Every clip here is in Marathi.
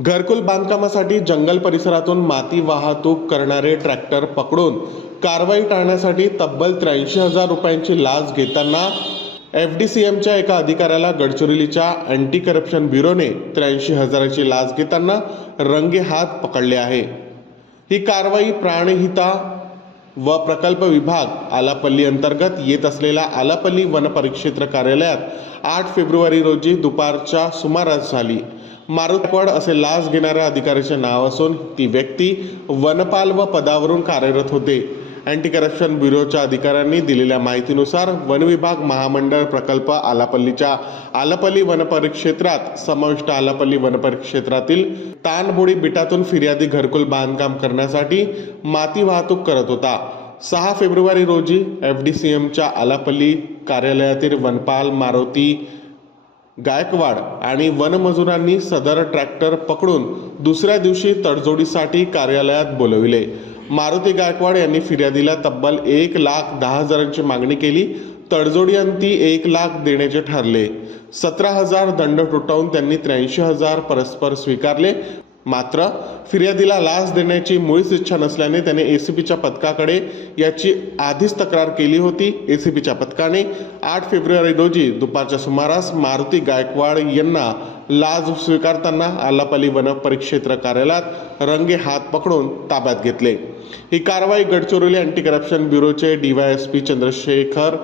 घरकुल बांधकामासाठी जंगल परिसरातून माती वाहतूक करणारे ट्रॅक्टर पकडून कारवाई टाळण्यासाठी तब्बल त्र्याऐंशी हजार रुपयांची लाच घेताना एफ डी सी एमच्या एका अधिकाऱ्याला गडचिरोलीच्या अँटी करप्शन ब्युरोने त्र्याऐंशी हजाराची लाच घेताना रंगेहात पकडले आहे. ही कारवाई प्राणहिता व प्रकल्प विभाग आलापल्ली अंतर्गत येत असलेल्या आलापल्ली वनपरिक्षेत्र कार्यालयात आठ फेब्रुवारी रोजी दुपारच्या सुमारास झाली. मारुतपड असे लाच घेणाऱ्या अधिकाऱ्याचे नाव असून ती व्यक्ती वनपाल व पदावरून कार्यरत होते. अँटी करप्शन ब्युरोच्या अधिकाऱ्यांनी दिलेल्या माहितीनुसार वन विभाग महामंडळ प्रकल्प आलापल्लीच्या आलापल्ली वनपरिक्षेत्रात समाविष्ट आलापल्ली वनपरिक्षेत्रातील तानबोडी बिटातून फिर्यादी घरकुल बांधकाम करण्यासाठी माती वाहतूक करत होता. सहा फेब्रुवारी रोजी एफ डी सी एमच्या आलापल्ली कार्यालयातील वनपाल मारुती गायकवाड आणि वनमजुरांनी सदर ट्रॅक्टर पकडून दुसऱ्या दिवशी तडजोडीसाठी कार्यालयात बोलविले. मारुती गायकवाड यांनी फिर्यादीला तब्बल एक लाख दहा हजारांची मागणी केली. तडजोडी अंती एक लाख देण्याचे ठरले. सतरा हजार दंड तुटवून त्यांनी त्र्याऐंशी हजार परस्पर स्वीकारले. मात्र फिर्यादीला लाच देण्याची मुळीच इच्छा नसल्याने त्याने एसीपीच्या पथकाकडे याची आधीच तक्रार केली होती. एसीपीच्या पथकाने आठ फेब्रुवारी रोजी दुपारच्या सुमारास मारुती गायकवाड यांना लाच स्वीकारताना आलापाली वन परिक्षेत्र कार्यालयात रंगे हात पकडून ताब्यात घेतले. ही कारवाई गडचिरोली अँटी करप्शन ब्युरोचे डीवायएसपी चंद्रशेखर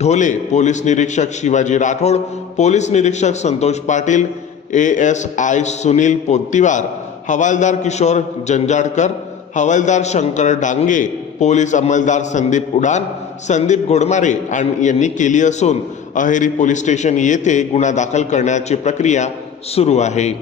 ढोले पोलीस निरीक्षक शिवाजी राठोड पोलीस निरीक्षक Santosh Patil A S I Sunil Pottiwar हवालदार किशोर जंजाडकर हवालदार शंकर डांगे पोलीस अंमलदार संदीप उडान संदीप घोडमारे आणि यांनी केली असून अहेरी पोलीस स्टेशन येथे गुन्हा दाखल करण्याची प्रक्रिया सुरू आहे.